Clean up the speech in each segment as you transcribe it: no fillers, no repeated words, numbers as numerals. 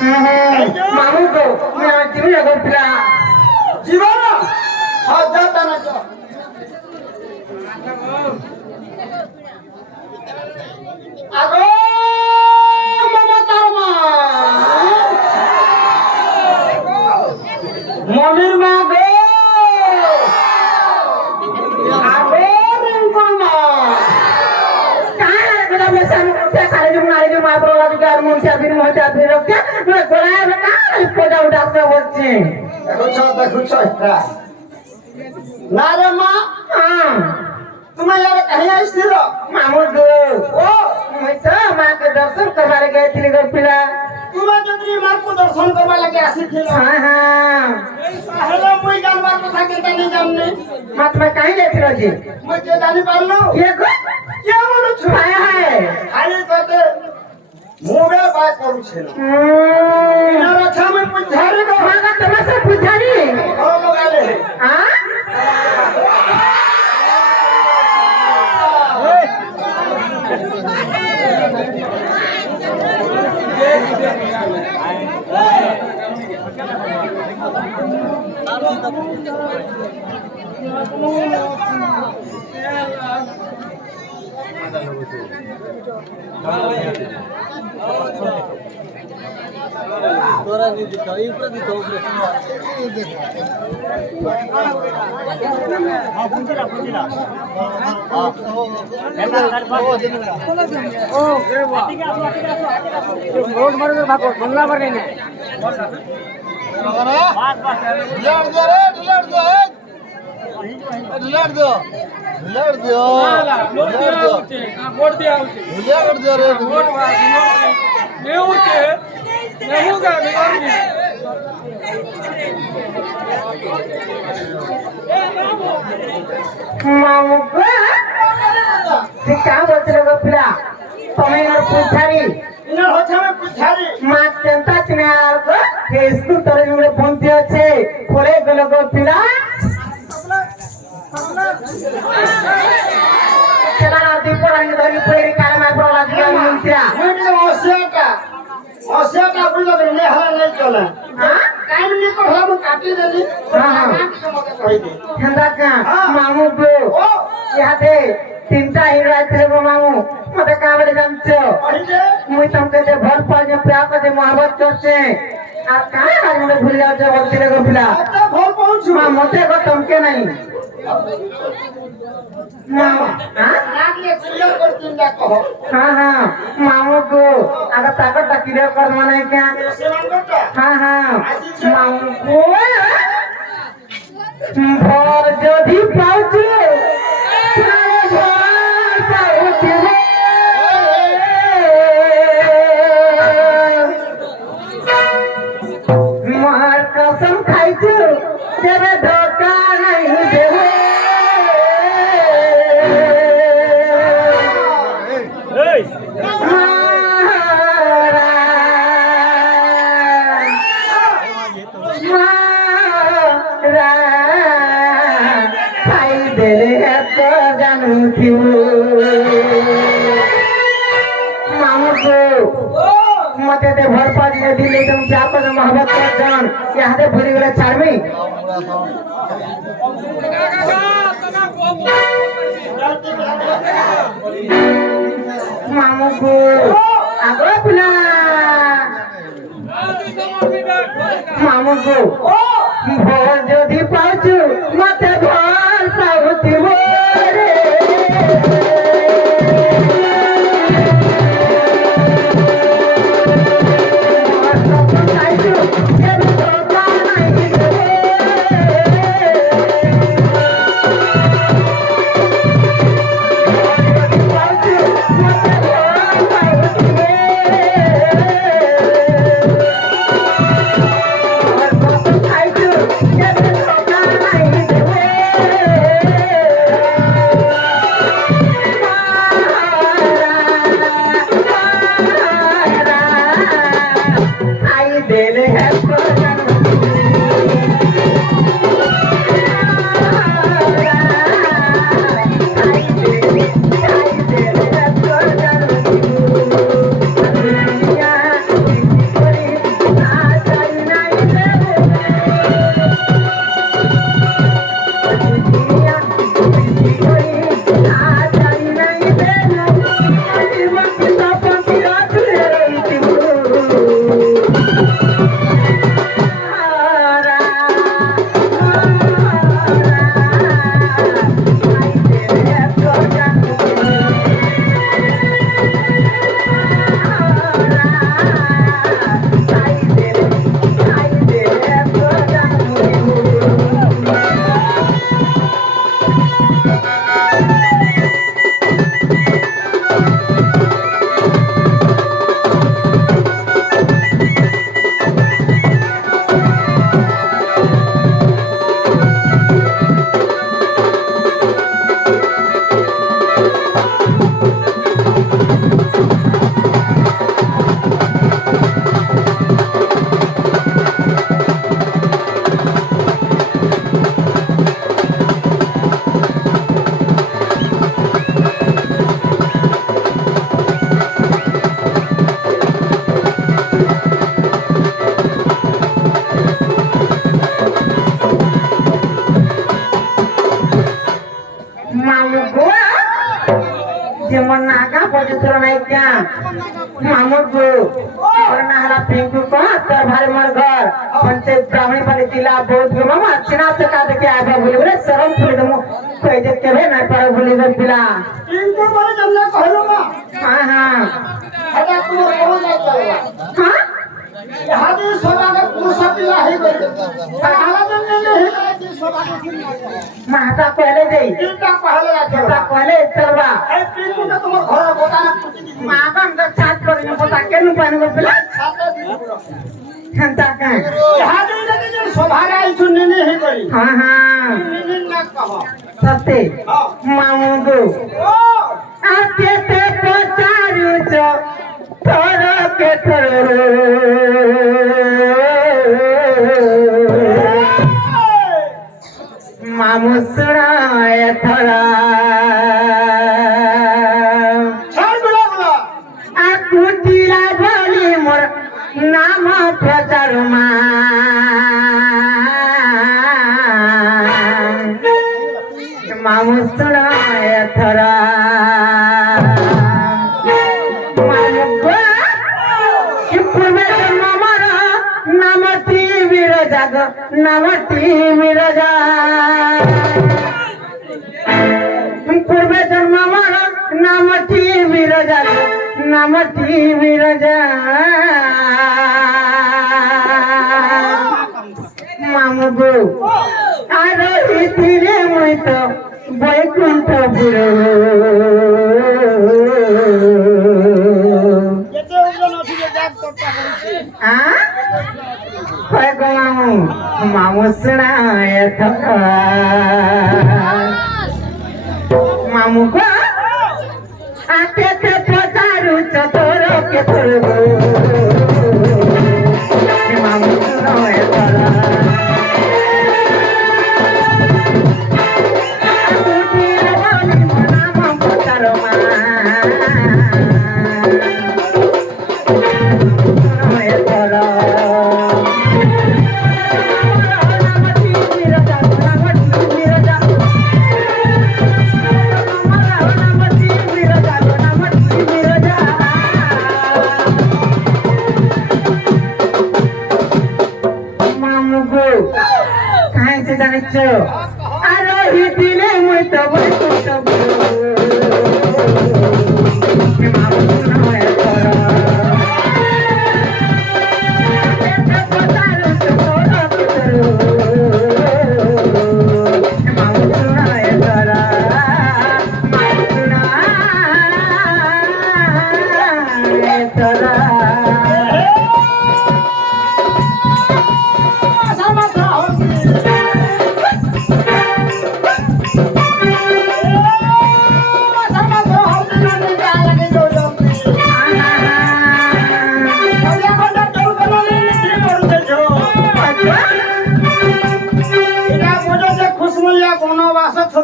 मामू को मैं जीवन अगर पिला जीवन हाँ जाता ना जा अगो ममतारमा मम्मीर माँ गो अगो रिंकमा कहाँ है बेटा मैं सामने कुत्ते खाने जो मारे जो मार पड़ा जो क्या मुंशिया बिन मोहता बिन रखते मैं गोलाया में कहाँ पौधा उठा कर बच्चे देखो इतना ना रे माँ हाँ तुम्हें यार कहीं आई थी लो मामू दो ओ मैं तो माँ के दर्शन करवाने गए थी लेकर पिला तुम्हें जो तेरी माँ को दर्शन करवा लगे ऐसी थी लो हाँ हाँ हेलो मुझे जानवर को था कि नहीं जानने मत मैं कहीं गए थी जी मुझे जानी पाल लो ये को क्या बोलो छुपाया है खाली करते मुँह बात करूँ छे ना इन्हें रक्षा में पुजारी को माँ का तमाशा पुजारी और लगा ले हाँ तोरा नहीं दिखा ऊपर दिखा ऊपर हां पुंजरा हां ओ रोड मार में भागो बंगला पर नहीं डिलीट दो वोट दिया वोट नहीं होगा मामू को क्या बोलते लोग पिला तुम्हें यार पुजारी इन्हें रक्षा में पुजारी माँ चंता चिनार को स्कूल तरह में पहुंचे अच्छे खोले गलो को पिला चला ना दीपक आने धरी पेरी कार में प्रोला दिया मुंशिया मुझे औसिया का बुला के नहीं हला नहीं चला हाँ टाइम नहीं को हम काटी देली हाँ। कही दे ठंडा का हाँ। मामू को ओ यहाँ पे तीनटा हीरो आते थे मामू मते कहाँ बड़े जानते हो कही दे मुझे तुमके दे भर पाल जो प्यार करते मोहब्बत करते आप कहाँ आज मुझे भूल जाते हो बोलते लोग पिला अब घर पहुंचू माँ मोटे को तुमके नहीं माँ हाँ नाक ले क्लियर कर चिंता कहो हाँ हाँ मामू को अगर ताकत टकीरे कर मने क्या सेवन करता हाँ हाँ मामू को भर जो भी पाउचू सारे भर पाउचू मार कसम खाई छू तेरे धोखा नहीं देवे खाई देले तो जानू थी मामू को मते ते भर पाज में दिले तुम क्या कर मोहब्बत कर जान यहाँ से भूली गले चारमी मामू को आगो पिला मामू को भोर जो दी पाउचू मते भर पाउती बोरे I do. पिंकू को तर भारे मन घर पंचायत ब्राह्मणी पाले तिला बहुत गो मामा चिना से का देखे आबा बोले बोले शरम फुले दमो कोई जे केबे ना पर बोले गो पिला इनको बोले जमले कहलो मा हां हां अरे तुम कौन जात चलवा हां यहाँ भी सोना का पुरुष पिला है बोले पहला दिन ने है कि सोना का दिन माता पहले दे इनका पहले आ माता चलवा पहले चलवा ए पिंकू का तुम घर बोता ना कुछ दी माता हम छात पर न पता के न पानी में पिला छाता दी हंता का यहाँ भी लगे जो स्वभाव आई सुनने नहीं है कोई हां हां नहीं ना कहो सत्य मामू गो ओ आते ते पचारू चो थोरो के थोरो मामू सुनाए थोड़ा छाड़ बुला बुला आ कुटिला बोली मोर नाम प्रचार मा मामू सुनाए थोड़ा मामू को पूर्वे मामार नाम टीवीर जाग नाम टीवीर जा पूर्वे मामार नाम टीवीर जाग नाम टीवीर जा मामू गो আর ইতিরে মই তো বৈকুণ্ঠপুর যেতে ওজন আছে যাক করতে হচ্ছে কয় গো মামু মামু শোনায় মামু গো আতে পচারু চতর কে তোর মামু শোনায়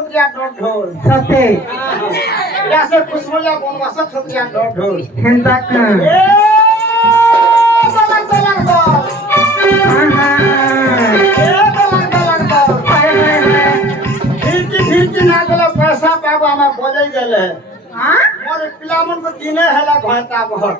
सते यासे खुशबुया बनवासा छतिया ढोल हेंता का ए बलक बलक बो ए बलक बलक बो फिरकी ना गला पैसा पाबो हम बोलै गेले हां मोर पिलामन को दिने हला घरता बहुत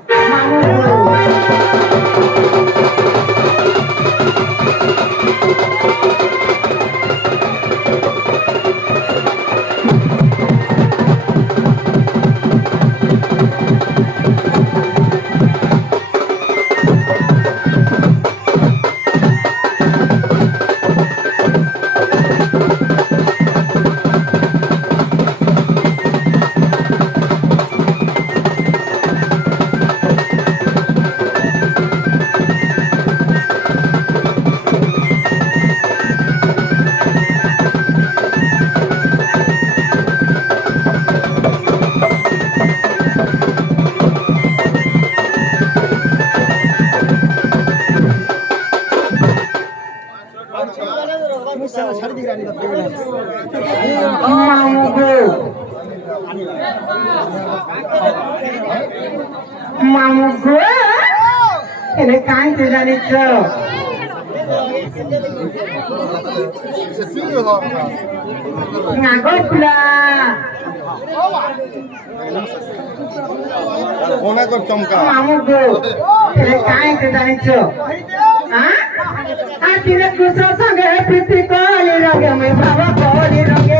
मामू गो એને કાંઈ જજાની છો નાગોપલા કોને કર ચમકા મામુ ગો ହେଲେ କାହିଁକି ଜାଣିଛ ଆଁ? ଆ ଦିନେ କୃଷ ସଙ୍ଗେ ପ୍ରୀତି କଲି ରଙ୍ଗେ ମୁଇଁ ଭାବ କଲି ରଙ୍ଗେ